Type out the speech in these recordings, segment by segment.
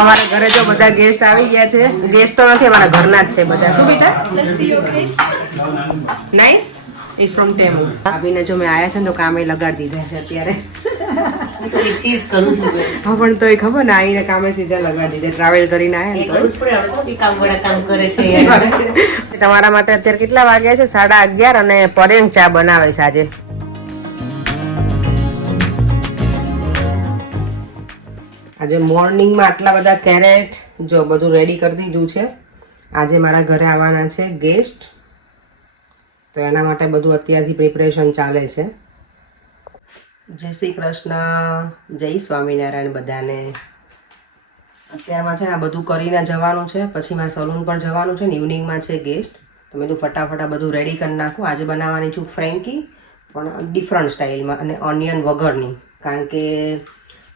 અમારા ઘરે જો બધા ગેસ્ટ આવી ગયા છે. ગેસ્ટ તો નથી, અમારા ઘરના જ છે બધા. શું બેટા? Nice is from Temu. ભાભીને જો મેં આયા છે ને તો કામે લગાડી દીધા છે અત્યારે. તો એક ચીજ કરું છું હા પણ તો એ ખબર ને આવીને કામે સીધા લગાડી દીધા. ટ્રાવેલ કરીને આયા ને કામ કરે છે. તમારા માટે અત્યારે કેટલા વાગ્યા છે? 11:30 અને પરેંગ ચા બનાવે છે આજે. આજે મોર્નિંગમાં આટલા બધા કેરેટ જો બધું રેડી કરી દીધું છે. આજે મારા ઘરે આવવાના છે ગેસ્ટ, તો એના માટે બધું અત્યારથી પ્રિપરેશન ચાલે છે. જય શ્રી કૃષ્ણ, જય સ્વામિનારાયણ બધાને. અત્યારમાં છે ને આ બધું કરીને જવાનું છે, પછી મારે સલૂન પર જવાનું છે ને ઇવનિંગમાં છે ગેસ્ટ, તો મેં ફટાફટ બધું રેડી કરી નાખું. આજે બનાવવાની છું ફ્રેન્કી, પણ ડિફરન્ટ સ્ટાઇલમાં અને ઓનિયન વગરની, કારણ કે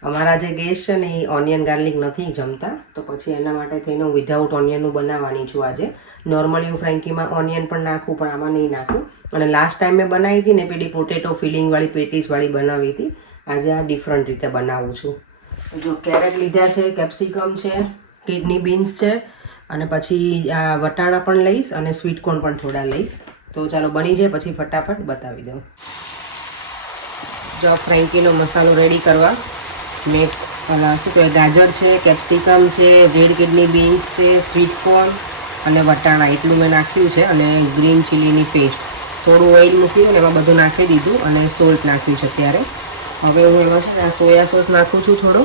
અમારા જે ગેસ્ટ છે ને એ ઓનિયન ગાર્લિક નથી જમતા, તો પછી એના માટે થઈને હું વિધાઉટ ઓનિયનનું બનાવવાની છું આજે. નોર્મલી હું ફ્રેન્કીમાં ઓનિયન પણ નાખું, પણ આમાં નહીં નાખું. અને લાસ્ટ ટાઈમ મેં બનાવી હતી ને પેલી પોટેટો ફિલિંગવાળી પેટીસવાળી બનાવી હતી. આજે આ ડિફરન્ટ રીતે બનાવું છું. જો કેરેટ લીધા છે, કેપ્સિકમ છે, કિડની બીન્સ છે, અને પછી આ વટાણા પણ લઈશ અને સ્વીટ કોર્ન પણ થોડા લઈશ. તો ચાલો બની જાય પછી ફટાફટ બતાવી દઉં. જો ફ્રેન્કીનો મસાલો રેડી કરવા મેં શું કહેવાય ગાજર છે, કેપ્સિકમ છે, રેડ કિડની બીન્સ છે, સ્વીટ કોર્ન અને વટાણા એટલું મેં નાખ્યું છે, અને ગ્રીન ચીલીની પેસ્ટ, થોડું ઓઇલ મૂક્યું અને એમાં બધું નાખી દીધું અને સોલ્ટ નાખ્યું છે અત્યારે. હવે હું એમાં છે ને આ સોયા સોસ નાખું છું થોડો,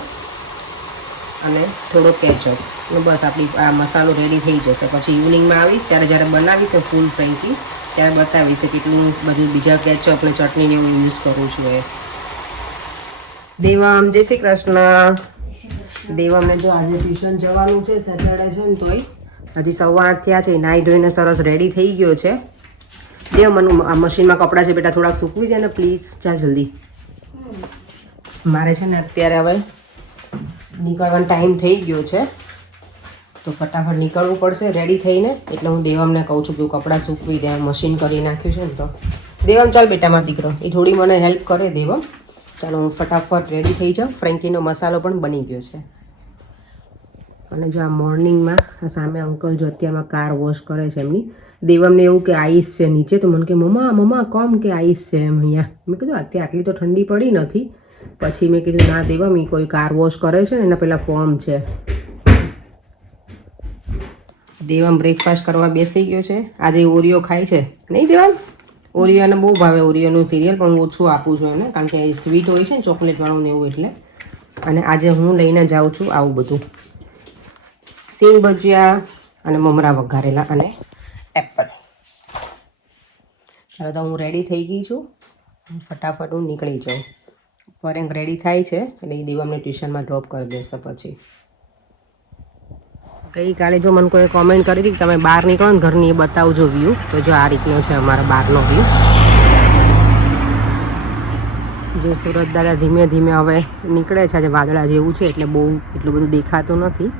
અને થોડો કેચઅપ, બસ આપણી આ મસાલો રેડી થઈ જશે. પછી ઇવનિંગમાં આવીશ ત્યારે જ્યારે બનાવીશ ને ફૂલ ફ્રેન્કી ત્યારે બતાવીશ કેટલું બધું બીજા કેચઅપ અને ચટણીને એવું યુઝ કરું છું. એ દેવમ જય શ્રી કૃષ્ણ. દેવમને જો આજે ટ્યુશન જવાનું છે, સેટરડે છે ને, તોય હજી 8:15 થયા છે. નાહી ધોઈને સરસ રેડી થઈ ગયો છે. દેવ મને આ મશીનમાં કપડાં છે બેટા, થોડાક સૂકવી દે ને પ્લીઝ. ચાલ જલ્દી, મારે છે ને અત્યારે હવે નીકળવાનો ટાઈમ થઈ ગયો છે, તો ફટાફટ નીકળવું પડશે રેડી થઈને. એટલે હું દેવમને કહું છું કે કપડાં સૂકવી દે, મશીન કરી નાખ્યું છે ને. તો દેવમ ચાલ બેટા, મારો દીકરો એ થોડી મને હેલ્પ કરે. દેવમ ચાલો હું ફટાફટ રેડી થઈ જાઉં. ફ્રેન્કીનો મસાલો પણ બની ગયો છે. અને જો આ મોર્નિંગમાં આ સામે અંકલ જો અત્યારમાં કાર વોશ કરે છે એમની. દેવમને એવું કે આઈસ છે નીચે, તો મને કે મમ્મા કોમ કે આઈસ છે એમ અહીંયા. મેં કીધું અત્યારે આટલી તો ઠંડી પડી નથી. પછી મેં કીધું ના દેવમ એ કોઈ કાર વોશ કરે છે ને એના પેલા ફોર્મ છે. દેવમ બ્રેકફાસ્ટ કરવા બેસી ગયો છે. આજે ઓરિયો ખાય છે નહીં દેવમ? ઓરિયોને બહુ ભાવે, ઓરિયોનું સિરિયલ, પણ હું ઓછું આપું છું એને, કારણ કે એ સ્વીટ હોય છે ને ચોકલેટવાળું ને એવું એટલે. અને આજે હું લઈને જાઉં છું આવું બધું, સિંગ ભજીયા અને મમરા વઘારેલા અને એપલ. ચાલો તો હું રેડી થઈ ગઈ છું, ફટાફટ હું નીકળી જાઉં. પરેંગ રેડી થાય છે એટલે એ દેવમને ટ્યુશનમાં ડ્રોપ કરી દેશે. પછી ગઈકાલે જો મને કોઈ કોમેન્ટ કરી હતી કે તમે બહાર નીકળો ને ઘરની, એ બતાવજો વ્યૂ. તો જો આ રીતનો છે અમારા બહારનો વ્યૂ. જો સુરત દાદા ધીમે ધીમે હવે નીકળે છે. આજે વાદળા જેવું છે એટલે બહુ એટલું બધું દેખાતું નથી.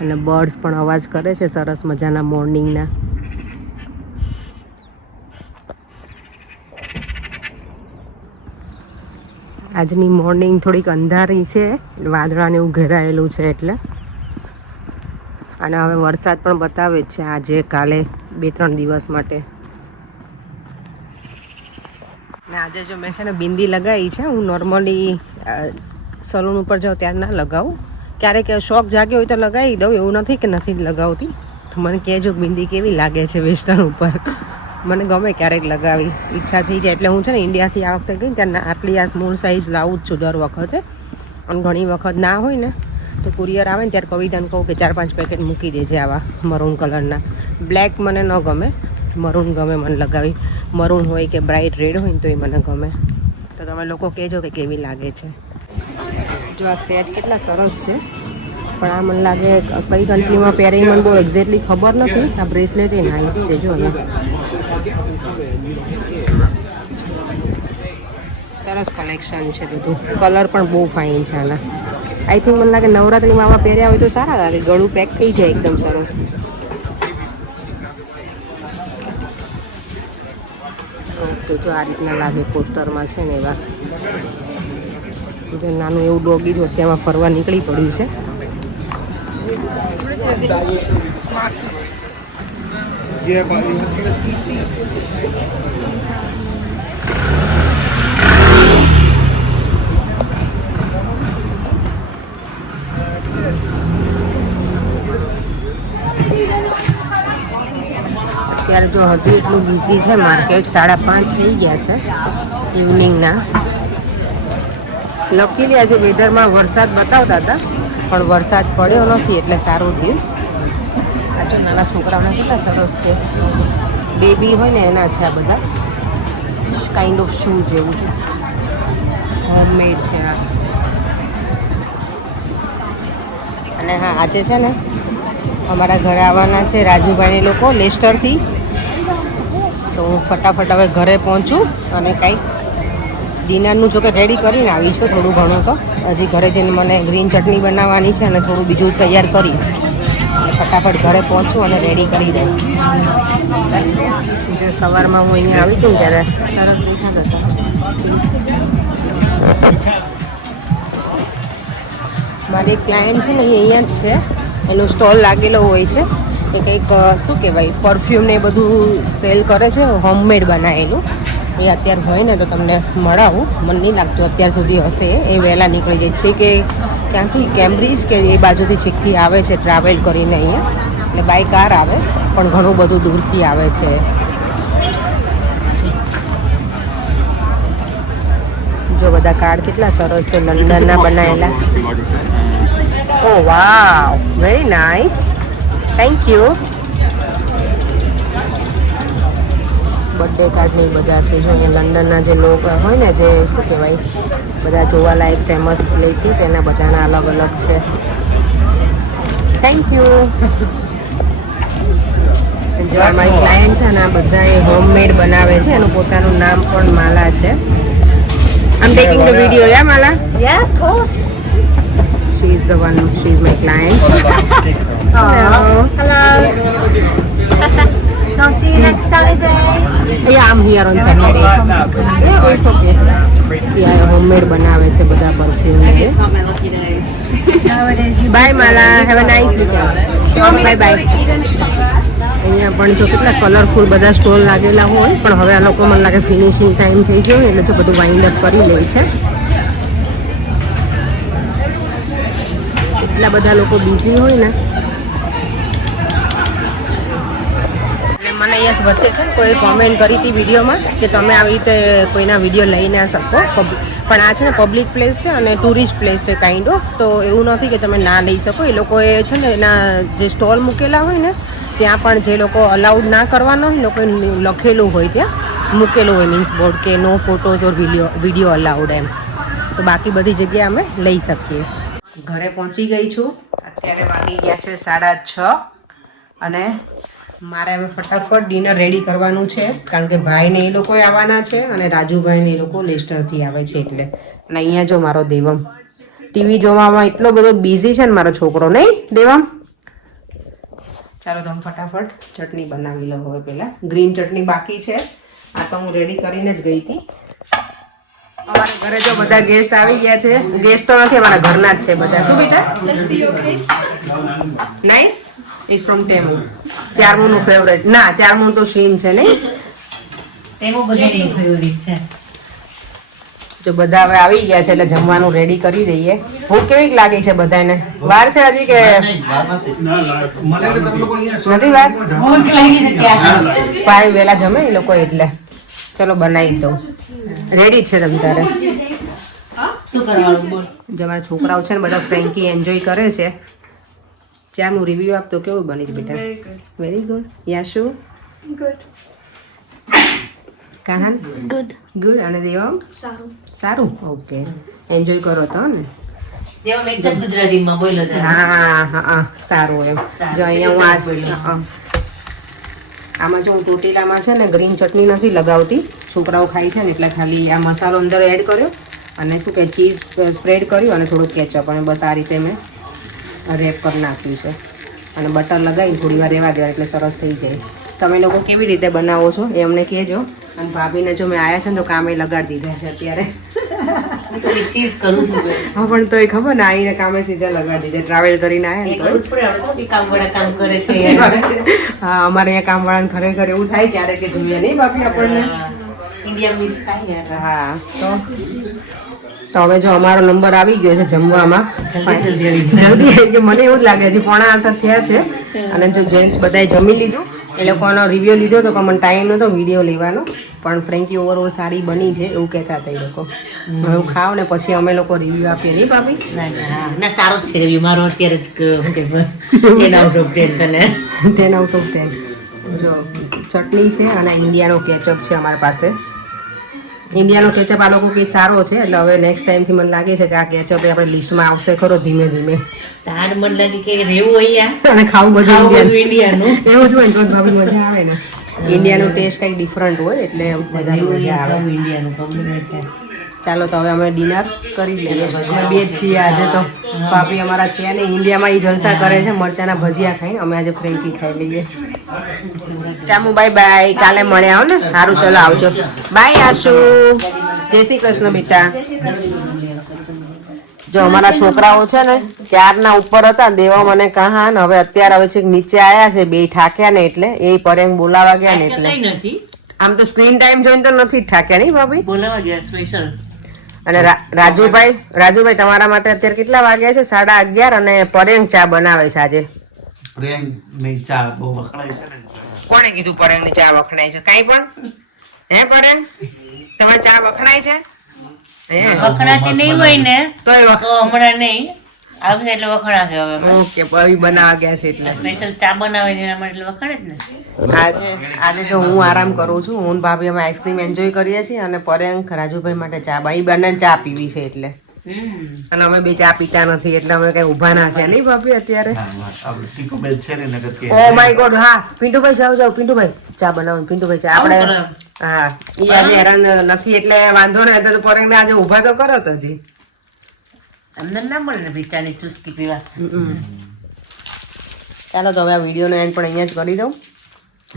અને બર્ડ્સ પણ અવાજ કરે છે સરસ મજાના મોર્નિંગના. આજની મોર્નિંગ થોડીક અંધારી છે, વાદળાને એવું ઘેરાયેલું છે એટલે. અને હવે વરસાદ પણ બતાવે જ છે આજે કાલે 2-3 દિવસ માટે. ને આજે જો મેં છે ને બિંદી લગાવી છે. હું નોર્મલી સલૂન ઉપર જાઉં ત્યારે ના લગાવું, ક્યારેક શોખ જાગ્યો હોય તો લગાવી દઉં, એવું નથી કે નથી લગાવતી. તો મને કહેજો બિંદી કેવી લાગે છે વેસ્ટર્ન ઉપર. મને ગમે ક્યારેક લગાવી, ઈચ્છા થઈ જાય. એટલે હું છે ને ઇન્ડિયાથી આ વખતે ગઈ ત્યારે આટલી આ સ્મોલ સાઇઝ લાવું જ છું દર વખતે. અને ઘણી વખત ના હોય ને તો કુરિયર આવે ને ત્યારે કવિતાને કહું કે 4-5 પેકેટ મૂકી દેજે આવા મરૂન કલરના. બ્લેક મને ન ગમે, મરૂન ગમે મને લગાવી. મરૂન હોય કે બ્રાઇટ રેડ હોય ને તો એ મને ગમે. તો તમે લોકો કહેજો કે કેવી લાગે છે. જો આ સેટ કેટલા સરસ છે, પણ આ મને લાગે કઈ કન્ટ્રીમાં પહેરી મને બહુ એક્ઝેક્ટલી ખબર નથી. આ બ્રેસલેટ એ નાઇસ છે જો ને, સરસ કલેક્શન છે બધું. કલર પણ બહુ ફાઇન છે આના. આઈ થિંક મને લાગે નવરાત્રિમાં આવા પહેર્યા હોય તો સારા લાગે, ગળું પેક થઈ જાય એકદમ સરસ. ઓકે જો આ રીતના લાગે પોસ્ટરમાં છે ને એવા. નાનું એવું ડોગી જો અત્યારમાં ફરવા નીકળી પડ્યું છે. અત્યારે જો હજી એટલું બિઝી છે માર્કેટ. 5:30 થઈ ગયા છે ઇવનિંગના. લકીલી આજે વેધરમાં વરસાદ બતાવતા હતા પણ વરસાદ પડ્યો નથી એટલે સારું થયું. આ જો નાના છોકરાઓને કેટલા સરસ છે. બેબી હોય ને એના છે આ બધા. કાઇન્ડ ઓફ શૂઝ જેવું છે. હોમમેડ છે આ. અને હા આજે છે ને અમારા ઘરે આવવાના છે રાજુભાઈને લોકો લેસ્ટરથી. તો હું ફટાફટ હવે ઘરે પહોંચું અને કંઈક ડિનરનું જો કે રેડી કરીને આવી છું થોડું ઘણું. તો હજી ઘરે જઈને મને ગ્રીન ચટણી બનાવવાની છે અને થોડું બીજું તૈયાર કરીશ. ફટાફટ ઘરે પહોંચું અને રેડી કરી દઉં. જે સવારમાં હું અહીંયા આવી છું ત્યારે સરસ દેખાતા હતા. મારી ક્લાયન્ટ છે ને એ અહીંયા જ છે. એનો સ્ટોલ લાગેલો હોય છે. એ કંઈક શું કહેવાય પરફ્યુમ ને એ બધું સેલ કરે છે હોમમેડ બનાવેલું. એ અત્યારે હોય ને તો તમને મળાવું. મને નહીં લાગતું અત્યાર સુધી હશે. એ વહેલા નીકળી જાય છે કે ક્યાંથી કેમ્બ્રિજ કે એ બાજુથી છેકથી આવે છે ટ્રાવેલ કરીને અહીંયા. એટલે બાય કાર આવે પણ ઘણું બધું દૂરથી આવે છે. જો બધા કાર્ડ કેટલા સરસ છે લંડનના બનાવેલા. Oh wow, very nice, thank you. Birthday card ને બધા છે. જો અહીંયા લંડનના જે લોકો હોય ને જે શું કહેવાય બધા જોવાલાયક ફેમસ પ્લેસીસ એના બધાના અલગ અલગ છે. Thank you. જો અમારી ક્લાયન્ટ છે ને આ બધા એ હોમમેડ બનાવે છે. એનું પોતાનું નામ પણ માલા છે. I'm taking the video, yeah, Mala? Yeah, of course. She is the one, she is my client. Hello. So I'll see you next Saturday. Yeah, I'm here on Saturday. Yeah, it's okay. See, I homemade બનાવે છે બધા perfume ને. It's not my lucky day. No, it is. You Bye Mala, have a nice weekend. Bye bye. અહીંયા પણ જો કેટલા colourful બધા stall લાગેલા હોય પણ હવે આ લોકો મને લાગે ફિનિશિંગ ટાઈમ થઈ ગયો એટલે તો બધું વાઇન્ડ અપ કરી લે છે. એટલા બધા લોકો બિઝી હોય ને. એટલે મને અહીંયા વચ્ચે છે ને કોઈ કોમેન્ટ કરી હતી વિડીયોમાં કે તમે આવી રીતે કોઈના વિડીયો લઈ ના શકો. પણ આ છે ને પબ્લિક પ્લેસ છે અને ટુરિસ્ટ પ્લેસ છે કાઇન્ડ ઓફ. તો એવું નથી કે તમે ના લઈ શકો. એ લોકોએ છે ને એના જે સ્ટોલ મૂકેલા હોય ને ત્યાં પણ જે લોકો અલાઉડ ના કરવાના હોય લોકોએ લખેલું હોય ત્યાં મૂકેલું હોય મીન્સ બોર્ડ કે નો ફોટોઝ ઓર વિડીયો અલાઉડ એમ. તો બાકી બધી જગ્યાએ અમે લઈ શકીએ. ઘરે પહોંચી ગઈ છું. અત્યારે વાગી ગયા છે 6:30 અને મારે હવે ફટાફટ ડિનર રેડી કરવાનું છે કારણ કે ભાઈને એ લોકો આવવાના છે અને રાજુભાઈને એ લોકો લેસ્ટરથી આવે છે એટલે. અને અહીંયા જો મારો દેવમ ટીવી જોવામાં એટલો બધો બિઝી છે ને મારો છોકરો. નહીં દેવમ? ચાલો તો હું ફટાફટ ચટણી બનાવી લઉં હવે. પહેલાં ગ્રીન ચટણી બાકી છે. આ તો હું રેડી કરીને જ ગઈ હતી. અમારા ઘરે જો બધા ગેસ્ટ આવી ગયા છે. ગેસ્ટ તો નથી અમારા ઘરના જ છે બધા. શું બેટા? નાઇસ. Is from Temu. ચારમુનું ફેવરેટ. ના, ચારમુ તો શીન છે નહીં. તેમાં બધાની ફેવરિટ છે. જો બધા હવે આવી ગયા છે એટલે જમવાનું રેડી કરી દઈએ. ભૂખ કેવી લાગી છે બધાને? વાર છે હજી કે નથી વાર? ભાઈ વહેલા જમે એ લોકો એટલે ચલો બનાવી દઉં. રેડી જ છે તમ તારે? શું કરવાનું બોલ. જો મારા છોકરાઓ છે ને બધા ફ્રેન્કી એન્જોય કરે છે. ચાનું રિવ્યુ આપતો કેવું બની છે બેટા? Very good. Yashu? Good. Kahan? Good. Good. અને દેવમ? સારું. સારું. ઓકે. એન્જોય કરો તો ને? જેમ એક જ ગુજરાતીમાં બોલો તો. હા સારું એમ. સારું. જો અહીંયા હું આમાં જો હું ટોટીલામાં છે ને ગ્રીન ચટણી નથી લગાવતી. છોકરાઓ ખાય છે ને એટલે ખાલી આ મસાલો અંદર એડ કર્યો અને શું કે ચીઝ સ્પ્રેડ કર્યું અને થોડુંક કેચઅપ અને બસ આ રીતે મેં રેપ કરી નાખ્યું છે. અને બટર લગાવી થોડી વાર રહેવા દેવા એટલે સરસ થઈ જાય. તમે લોકો કેવી રીતે બનાવો છો એ અમને કહેજો. અને ભાભીને જો મેં આવ્યા છે ને તો કામે લગાડી દીધા છે અત્યારે. હું તો એક ચીજ કરું છું બેન. હા પણ તો એ ખબર ને આઈને કામે સીધા લગાડી દે ટ્રાવેલ કરીને એ આવ્યા કરવું જ પડે આપણે તો બી કામવાળા કામ કરે છે ને તો. હા અમારે અહીંયા કામવાળાને ખરેખર એવું થાય ક્યારેક કે જોઈએ નહીં બાકી આપણને. ઇન્ડિયા મિસ થાય યાર. હા તો હવે જો અમારો નંબર આવી ગયો છે જમવામાં. જલ્દી આવી ગયું. જલ્દી આવી ગયો મને એવું જ લાગે છે 7:45 થયા છે અને જો જેન્ટ્સ બધાએ જમી લીધું એ લોકોનો રિવ્યુ લીધો તો પણ મને ટાઈમ નહોતો વિડીયો લેવાનો પણ ફ્રેન્કી ઓવરઓલ સારી બની છે એવું કહેતા હતા એ લોકો. હું ખાવ ને પછી અમે લોકો રિવ્યુ આપીએ નહીં ભાભી. ના સારો જ છે review. મારો અત્યારે જ શું કે 10 out of 10 તને 10 out of 10. જો ચટણી છે અને ઇન્ડિયાનો કેચઅપ છે અમારી પાસે. ઇન્ડિયાનો કેચઅપ આ લોકો કંઈ સારો છે એટલે હવે નેક્સ્ટ ટાઈમથી મને લાગે છે કે આ કેચઅપ આપણે લિસ્ટમાં આવશે ખરો ધીમે ધીમે. તાર મન લાગે કે રહેવું અહીંયા અને ખાવું બધું ખાવું બધું ઇન્ડિયન ઇન્ડિયાનું. એવું જ હોય ને તો જ ભાભી મજા આવે ને. ઇન્ડિયાનો ટેસ્ટ કંઈક ડિફરન્ટ હોય એટલે વધારે મજા આવે. ખાવું ઇન્ડિયાનું problem એ છે. ચાલો તો હવે અમે ડિનર કરી લઈએ. અમે બે જ છીએ આજે તો. ભાભી અમારા છે ને ઇન્ડિયામાં એ જલસા કરે છે મરચાના ભજીયા ખાઈને અમે આજે ફ્રેન્કી ખાઈ લઈએ. ચામુ બાય બાય કાલે મળ્યા હો ને સારું ચલો આવજો બાય આશુ જય શ્રી કૃષ્ણ બેટા. જો અમારા છોકરાઓ છે ને ક્યારના ઉપર હતા દેવા મને કહા ને હવે અત્યારે હવે છેક નીચે આયા છે બે ઠાક્યા ને એટલે એ પરેંગ બોલાવા ગયા ને એટલે કઈ નથી આમ તો સ્ક્રીન ટાઈમ જોઈને તો નથી જ ઠાક્યા નહીં ભાભી. બોલાવા ગયા સ્પેશિયલ. અને રાજુભાઈ તમારા માટે અત્યારે કેટલા વાગ્યા છે 11:30 અને પરેંગ ચા બનાવે છે આજે. પ્રેમ ની ચા બહુ વખણાય છે ને. કોણે કીધું પરેંગ ની ચા વખણાય છે કઈ પણ હે પરેંગ તમારે ચા વખણાય છે હે વખણાતી નહીં હોય ને તોય તો હમણાં નહીં આવે એટલે વખણાશે હવે. ઓકે ભાઈ બનાવવા ગયા છે એટલે સ્પેશિયલ ચા બનાવે છે એના માટે એટલે વખણે જ ને. આજે જો હું આરામ કરું છું હું ને ભાભી અમે આઈસ્ક્રીમ એન્જોય કરીએ છીએ અને પરેંગ રાજુભાઈ માટે ચા બાઈ બંને ચા પીવી છે એટલે અને અમે બે ચા પીતા નથી એટલે અમે કઈ ઊભા ના થયા નહીં ભાભી અત્યારે. આપણે ટીકુ બેન છે ને નગર કે ઓ માય ગોડ હા પિન્ટુભાઈ જાઓ પિન્ટુભાઈ ચા બનાવો પિન્ટુભાઈ ચા આપણે હા ઈ આજે હેરાન નથી એટલે વાંધો નહીં તો પરેંગ ને આજે ઊભા તો કરો તો જી. અમને ના મળે ને બીચાની ચુસ્કી પીવા. ચાલો તો હવે આ વિડીયોનો એન્ડ પણ અહીંયા જ કરી દઉં.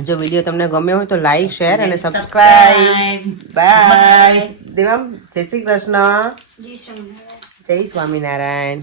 જો વિડીયો તમને ગમ્યો હોય તો લાઈક શેર અને સબસ્ક્રાઇબ. બાય દેવામ જય શ્રી કૃષ્ણ જય સ્વામિનારાયણ.